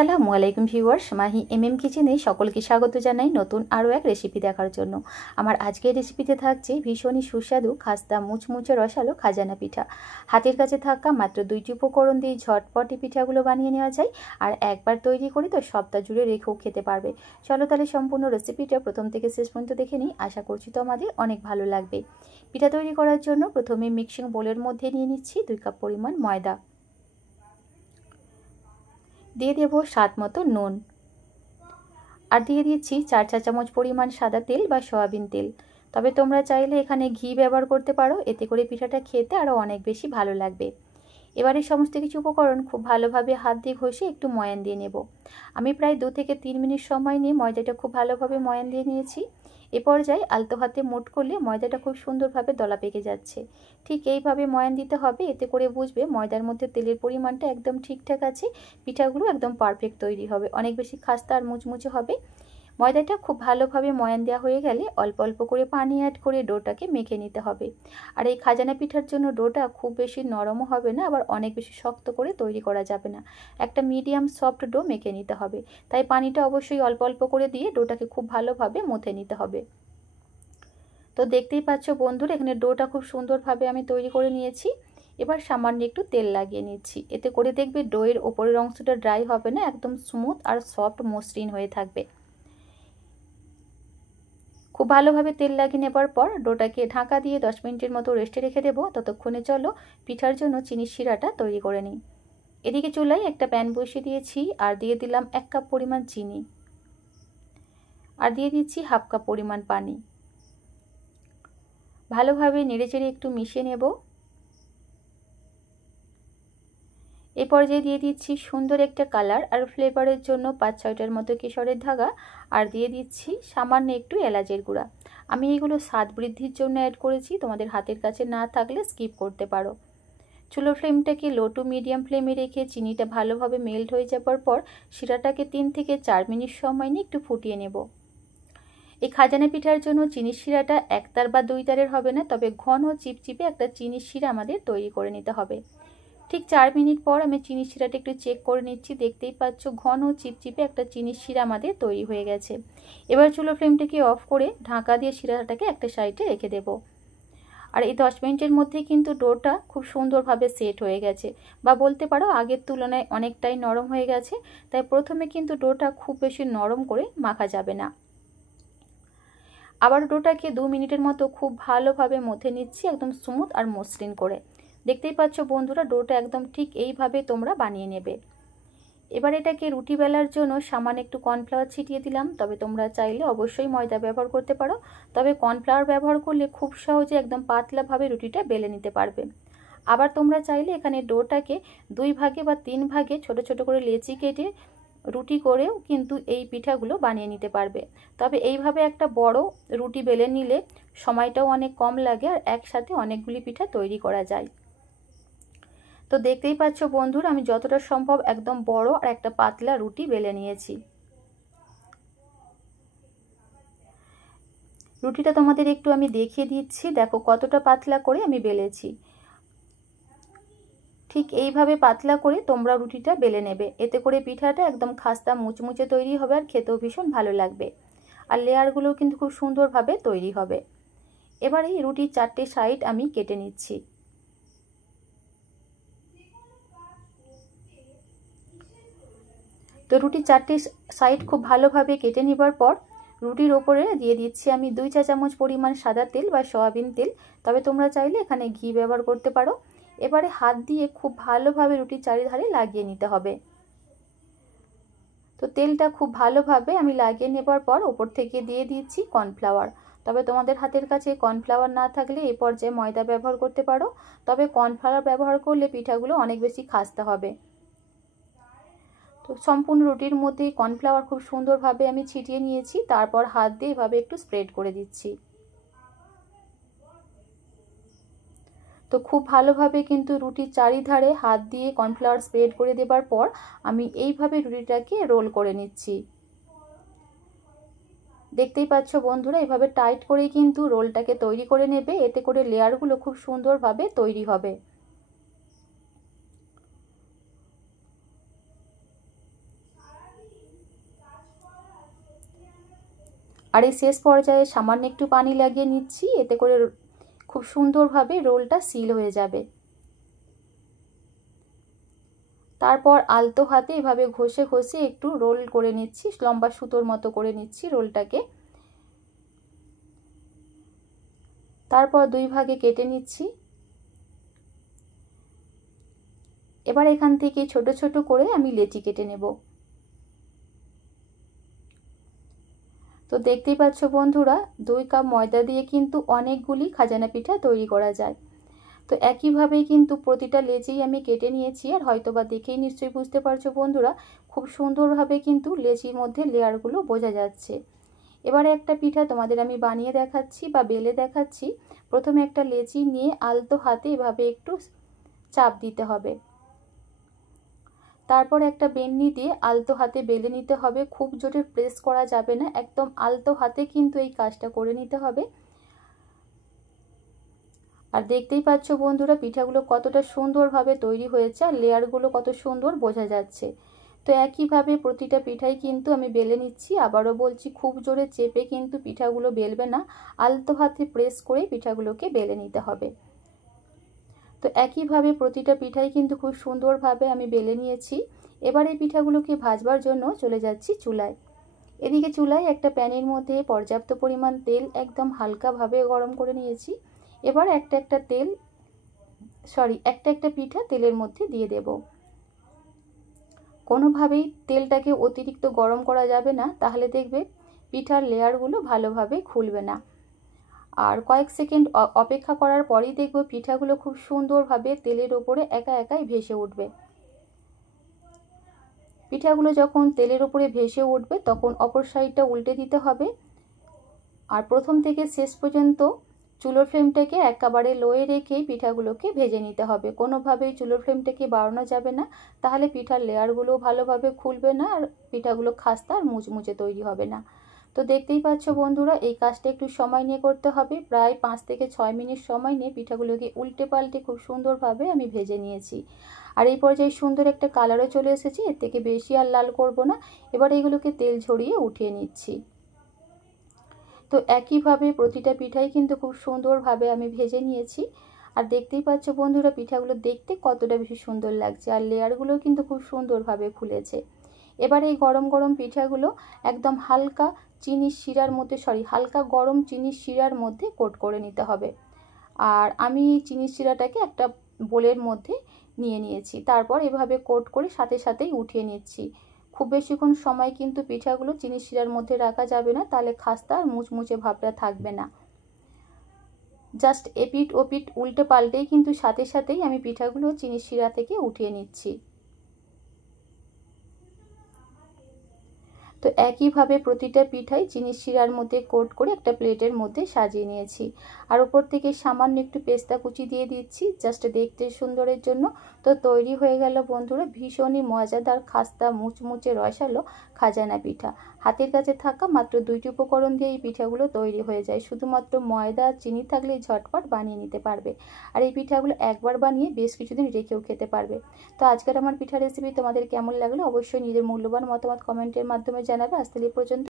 আসসালামু আলাইকুম viewers, Mahi MM কিচেনে সকলকে স্বাগত জানাই নতুন আরও এক রেসিপি দেখার জন্য। আমার আজকের রেসিপিতে থাকছে ভীষণই সুস্বাদু খাস্তা মুচমুচে রসালো খাজানা পিঠা। হাতের কাছে থাকা মাত্র 2টি উপকরণ দিয়ে ঝটপট পিঠাগুলো বানিয়ে নেওয়া যায়, আর একবার তৈরি করি তো সপ্তাহ জুড়ে রেখেও খেতে পারবে। চলো তাহলে সম্পূর্ণ রেসিপিটা প্রথম থেকে শেষ পর্যন্ত দেখে নিই, আশা করছি তো আমাদের অনেক ভালো লাগবে। পিঠা তৈরি করার জন্য প্রথমে মিক্সিং বোলের মধ্যে নিয়ে নিচ্ছি 2 কাপ পরিমাণ ময়দা, দিয়ে দেব স্বাদ মতো নুন, আর দিয়ে দিচ্ছি 4 চা চামচ পরিমাণ সাদা তেল বা সয়াবিন তেল। তবে তোমরা চাইলে এখানে ঘি ব্যবহার করতে পারো, এতে করে পিঠাটা খেতে আরও অনেক বেশি ভালো লাগবে। এবারে সমস্ত কিছু উপকরণ খুব ভালোভাবে হাত দিয়ে ঘষে একটু ময়ান দিয়ে নেব। আমি প্রায় 2 থেকে 3 মিনিট সময় নিয়ে ময়দাটা খুব ভালোভাবে ময়ান দিয়ে নিয়েছি। এ পর্যায়ে আলতো হাতে মুঠ করলে ময়দাটা খুব সুন্দরভাবে দলা পেকে যাচ্ছে। ঠিক এইভাবে ময়ান দিতে হবে, এতে করে বুঝবে ময়দার মধ্যে তেলের পরিমাণটা একদম ঠিকঠাক আছে, পিঠাগুলো একদম পারফেক্ট তৈরি হবে, অনেক বেশি খাস্তা আর মুচমুচে হবে। ময়দাটা খুব ভালোভাবে ময়ান দেওয়া হয়ে গেলে অল্প অল্প করে পানি অ্যাড করে ডোটাকে মেখে নিতে হবে। আর এই খাজানা পিঠার জন্য ডোটা খুব বেশি নরমও হবে না, আবার অনেক বেশি শক্ত করে তৈরি করা যাবে না, একটা মিডিয়াম সফট ডো মেখে নিতে হবে। তাই পানিটা অবশ্যই অল্প অল্প করে দিয়ে ডোটাকে খুব ভালোভাবে মথে নিতে হবে। তো দেখতেই পাচ্ছ বন্ধুরা, এখানে ডোটা খুব সুন্দরভাবে আমি তৈরি করে নিয়েছি। এবার সামান্য একটু তেল লাগিয়ে নিচ্ছি, এতে করে দেখবে ডোয়ের ওপরের অংশটা ড্রাই হবে না, একদম স্মুথ আর সফট মসৃণ হয়ে থাকবে। খুব ভালোভাবে তেল লাগিয়ে নেবার পর ডোটাকে ঢাকা দিয়ে 10 মিনিটের মতো রেস্টে রেখে দেবো। ততক্ষণে চলো পিঠার জন্য চিনির শিরাটা তৈরি করে নিই। এদিকে চুলায় একটা প্যান বসিয়ে দিয়েছি, আর দিয়ে দিলাম 1 কাপ পরিমাণ চিনি, আর দিয়ে দিচ্ছি 1/2 কাপ পরিমাণ পানি। ভালোভাবে নেড়েচেড়ে একটু মিশিয়ে নেব। এই পর্যায়ে দিয়ে দিচ্ছি সুন্দর একটা কালার আর ফ্লেভারের জন্য 5-6টার মতো কেশরের ধাগা, আর দিয়ে দিচ্ছি সামান্য একটু এলাচের গুঁড়া। আমি এগুলো স্বাদ বৃদ্ধির জন্য অ্যাড করেছি, তোমাদের হাতের কাছে না থাকলে স্কিপ করতে পারো। চুলোর ফ্লেমটাকে লো টু মিডিয়াম ফ্লেমে রেখে চিনিটা ভালোভাবে মেল্ট হয়ে যাবার পর শিরাটাকে 3 থেকে 4 মিনিট সময় নিয়ে একটু ফুটিয়ে নেব। এই খাজানা পিঠার জন্য চিনির শিরাটা 1 তার বা 2 তারের হবে না, তবে ঘন চিপচিপে একটা চিনির শিরা আমাদের তৈরি করে নিতে হবে। ঠিক 4 মিনিট পর আমি চিনির শিরাটা একটু চেক করে নিচ্ছি, দেখতেই পাচ্ছ ঘন চিপচিপে একটা চিনির শিরা আমাদের তৈরি হয়ে গেছে। এবার চুলো ফ্লেমটাকে অফ করে ঢাকা দিয়ে শিরাটাকে একটা সাইডে রেখে দেব। আর এই 10 মিনিটের মধ্যেই কিন্তু ডোটা খুব সুন্দরভাবে সেট হয়ে গেছে, বা বলতে পারো আগের তুলনায় অনেকটাই নরম হয়ে গেছে। তাই প্রথমে কিন্তু ডোটা খুব বেশি নরম করে মাখা যাবে না। আবার ডোটাকে 2 মিনিটের মতো খুব ভালোভাবে মথে নিচ্ছি, একদম স্মুথ আর মসৃণ করে। দেখতেই পাচ্ছ বন্ধুরা, ডোটা একদম ঠিক এইভাবে তোমরা বানিয়ে নেবে। এবার এটাকে রুটি বেলার জন্য সামান্য একটু কর্নফ্লাওয়ার ছিটিয়ে দিলাম, তবে তোমরা চাইলে অবশ্যই ময়দা ব্যবহার করতে পারো, তবে কর্নফ্লাওয়ার ব্যবহার করলে খুব সহজে একদম পাতলাভাবে রুটিটা বেলে নিতে পারবে। আবার তোমরা চাইলে এখানে ডোটাকে 2 ভাগে বা 3 ভাগে ছোট ছোট করে লেচি কেটে রুটি করেও কিন্তু এই পিঠাগুলো বানিয়ে নিতে পারবে। তবে এইভাবে একটা বড় রুটি বেলে নিলে সময়টাও অনেক কম লাগে, আর একসাথে অনেকগুলি পিঠা তৈরি করা যায়। তো দেখতেই পাচ্ছ বন্ধুরা, আমি যতটা সম্ভব একদম বড় আর একটা পাতলা রুটি বেলে নিয়েছি। রুটিটা তোমাদের একটু আমি দেখিয়ে দিচ্ছি, দেখো কতটা পাতলা করে আমি বেলেছি। ঠিক এইভাবে পাতলা করে তোমরা রুটিটা বেলে নেবে, এতে করে পিঠাটা একদম খাস্তা মুচমুচে তৈরি হবে, আর খেতেও ভীষণ ভালো লাগবে, আর লেয়ারগুলোও কিন্তু খুব সুন্দরভাবে তৈরি হবে। এবার এই রুটির 4টে সাইড আমি কেটে নিচ্ছি। তো রুটির 4টে সাইড খুব ভালোভাবে কেটে নেবার পর রুটির ওপরে দিয়ে দিচ্ছি আমি 2 চা চামচ পরিমাণ সাদা তেল বা সয়াবিন তেল, তবে তোমরা চাইলে এখানে ঘি ব্যবহার করতে পারো। এবারে হাত দিয়ে খুব ভালোভাবে রুটির চারিধারে লাগিয়ে নিতে হবে। তো তেলটা খুব ভালোভাবে আমি লাগিয়ে নেবার পর ওপর থেকে দিয়ে দিচ্ছি কর্নফ্লাওয়ার, তবে তোমাদের হাতের কাছে কর্নফ্লাওয়ার না থাকলে এই পর্যায়ে ময়দা ব্যবহার করতে পারো, তবে কর্নফ্লাওয়ার ব্যবহার করলে পিঠাগুলো অনেক বেশি খাস্তা হবে। তো সম্পূর্ণ রুটির মধ্যে কর্নফ্লাওয়ার খুব সুন্দরভাবে আমি ছিটিয়ে নিয়েছি, তারপর হাত দিয়ে এভাবে একটু স্প্রেড করে দিচ্ছি। তো খুব ভালোভাবে কিন্তু রুটির চারিধারে হাত দিয়ে কর্নফ্লাওয়ার স্প্রেড করে দেবার পর আমি এইভাবে রুটিটাকে রোল করে নিচ্ছি। দেখতেই পাচ্ছ বন্ধুরা, এভাবে টাইট করেই কিন্তু রোলটাকে তৈরি করে নেবে, এতে করে লেয়ারগুলো খুব সুন্দরভাবে তৈরি হবে। আর এই শেষ পর্যায়ে সামান্য একটু পানি লাগিয়ে নিচ্ছি, এতে করে খুব সুন্দরভাবে রোলটা সিল হয়ে যাবে। তারপর আলতো হাতে এভাবে ঘষে ঘষে একটু রোল করে নিচ্ছি, লম্বা সুতোর মতো করে নিচ্ছি রোলটাকে। তারপর 2 ভাগে কেটে নিচ্ছি। এবার এখান থেকে ছোট ছোট করে আমি লেচি কেটে নেব। তো দেখতেই পাচ্ছ বন্ধুরা, 2 কাপ ময়দা দিয়ে কিন্তু অনেকগুলি খাজানা পিঠা তৈরি করা যায়। তো একইভাবেই কিন্তু প্রতিটা লেচেই আমি কেটে নিয়েছি। আর হয়তোবা দেখেই নিশ্চয়ই বুঝতে পারছো বন্ধুরা, খুব সুন্দরভাবে কিন্তু লেচির মধ্যে লেয়ারগুলো বোঝা যাচ্ছে। এবারে একটা পিঠা তোমাদের আমি বানিয়ে দেখাচ্ছি বা বেলে দেখাচ্ছি। প্রথমে একটা লেচি নিয়ে আলতো হাতে এভাবে একটু চাপ দিতে হবে। তারপর একটা বেলনি দিয়ে আলতো হাতে বেলে নিতে হবে। খুব জোরে প্রেস করা যাবে না, একদম আলতো হাতে কিন্তু এই কাজটা করে নিতে হবে। আর দেখতেই পাচ্ছ বন্ধুরা, পিঠাগুলো কতটা সুন্দরভাবে তৈরি হয়েছে আর লেয়ারগুলো কত সুন্দর বোঝা যাচ্ছে। তো একইভাবে প্রতিটা পিঠাই কিন্তু আমি বেলে নিচ্ছি। আবারও বলছি, খুব জোরে চেপে কিন্তু পিঠাগুলো বেলবে না, আলতো হাতে প্রেস করে পিঠাগুলোকে বেলে নিতে হবে। তো একইভাবে প্রতিটা পিঠাই কিন্তু খুব সুন্দরভাবে আমি বেলে নিয়েছি। এবার এই পিঠাগুলোকে ভাজবার জন্য চলে যাচ্ছি চুলায়। এদিকে চুলায় একটা প্যানের মধ্যে পর্যাপ্ত পরিমাণ তেল একদম হালকাভাবে গরম করে নিয়েছি। এবার একটা একটা পিঠা তেলের মধ্যে দিয়ে দেব। কোনোভাবেই তেলটাকে অতিরিক্ত গরম করা যাবে না, তাহলে দেখবে পিঠার লেয়ারগুলো ভালোভাবে খুলবে না। আর কয়েক সেকেন্ড অপেক্ষা করার পরেই দেখব পিঠাগুলো খুব সুন্দরভাবে তেলের ওপরে একা একাই ভেসে উঠবে। পিঠাগুলো যখন তেলের ওপরে ভেসে উঠবে তখন অপর সাইডটা উল্টে দিতে হবে। আর প্রথম থেকে শেষ পর্যন্ত চুলোর ফ্লেমটাকে একেবারে লোয়ে রেখে পিঠাগুলোকে ভেজে নিতে হবে। কোনোভাবেই চুলোর ফ্লেমটাকে বাড়ানো যাবে না, তাহলে পিঠার লেয়ারগুলো ভালোভাবে খুলবে না আর পিঠাগুলো খাস্তা আর মুচমুচে তৈরি হবে না। তো দেখতেই পাচ্ছ বন্ধুরা, এই কাজটা একটু সময় নিয়ে করতে হবে। প্রায় 5 থেকে 6 মিনিট সময় নিয়ে পিঠাগুলোকে উল্টে পাল্টে খুব সুন্দরভাবে আমি ভেজে নিয়েছি। আর এই পর্যায়ে সুন্দর একটা কালারও চলে এসেছে, এর থেকে বেশি আর লাল করব না। এবার এগুলোকে তেল ঝরিয়ে উঠিয়ে নিচ্ছি। তো একইভাবে প্রতিটা পিঠাই কিন্তু খুব সুন্দরভাবে আমি ভেজে নিয়েছি। আর দেখতেই পাচ্ছ বন্ধুরা, পিঠাগুলো দেখতে কতটা বেশি সুন্দর লাগছে আর লেয়ারগুলো কিন্তু খুব সুন্দরভাবে খুলেছে। এবার এই গরম গরম পিঠাগুলো একদম হালকা হালকা গরম চিনির শিরার মধ্যে কোট করে নিতে হবে। আর আমি এই চিনির শিরাটাকে একটা বোলের মধ্যে নিয়ে নিয়েছি। তারপর এভাবে কোট করে সাথে সাথেই উঠিয়ে নিচ্ছি। খুব বেশিক্ষণ সময় কিন্তু পিঠাগুলো চিনির শিরার মধ্যে রাখা যাবে না, তাহলে খাস্তা আর মুচমুচে ভাবটা থাকবে না। জাস্ট এপিট ওপিট উল্টে পাল্টেই কিন্তু সাথে সাথেই আমি পিঠাগুলো চিনির শিরা থেকে উঠিয়ে নিচ্ছি। তো একইভাবে প্রতিটা পিঠাই চিনির শিরার মধ্যে কোট করে একটা প্লেটের মধ্যে সাজিয়ে নিয়েছি। আর উপর থেকে সামান্য একটু পেস্তা কুচি দিয়ে দিচ্ছি, জাস্ট দেখতে সুন্দরের জন্য। তো তৈরি হয়ে গেল বন্ধুরা ভীষণই মজাদার খাস্তা মুচমুচে রসালো খাজানা পিঠা। হাতের কাছে থাকা মাত্র 2টি উপকরণ দিয়ে এই পিঠাগুলো তৈরি হয়ে যায়। শুধুমাত্র ময়দা আর চিনি থাকলেই ঝটপট বানিয়ে নিতে পারবে। আর এই পিঠাগুলো একবার বানিয়ে বেশ কিছুদিন রেখেও খেতে পারবে। তো আজকের আমার পিঠা রেসিপি তোমাদের কেমন লাগলো অবশ্যই নিজের মূল্যবান মতামত কমেন্টের মাধ্যমে জানাবে। আজ তাহলে পর্যন্ত।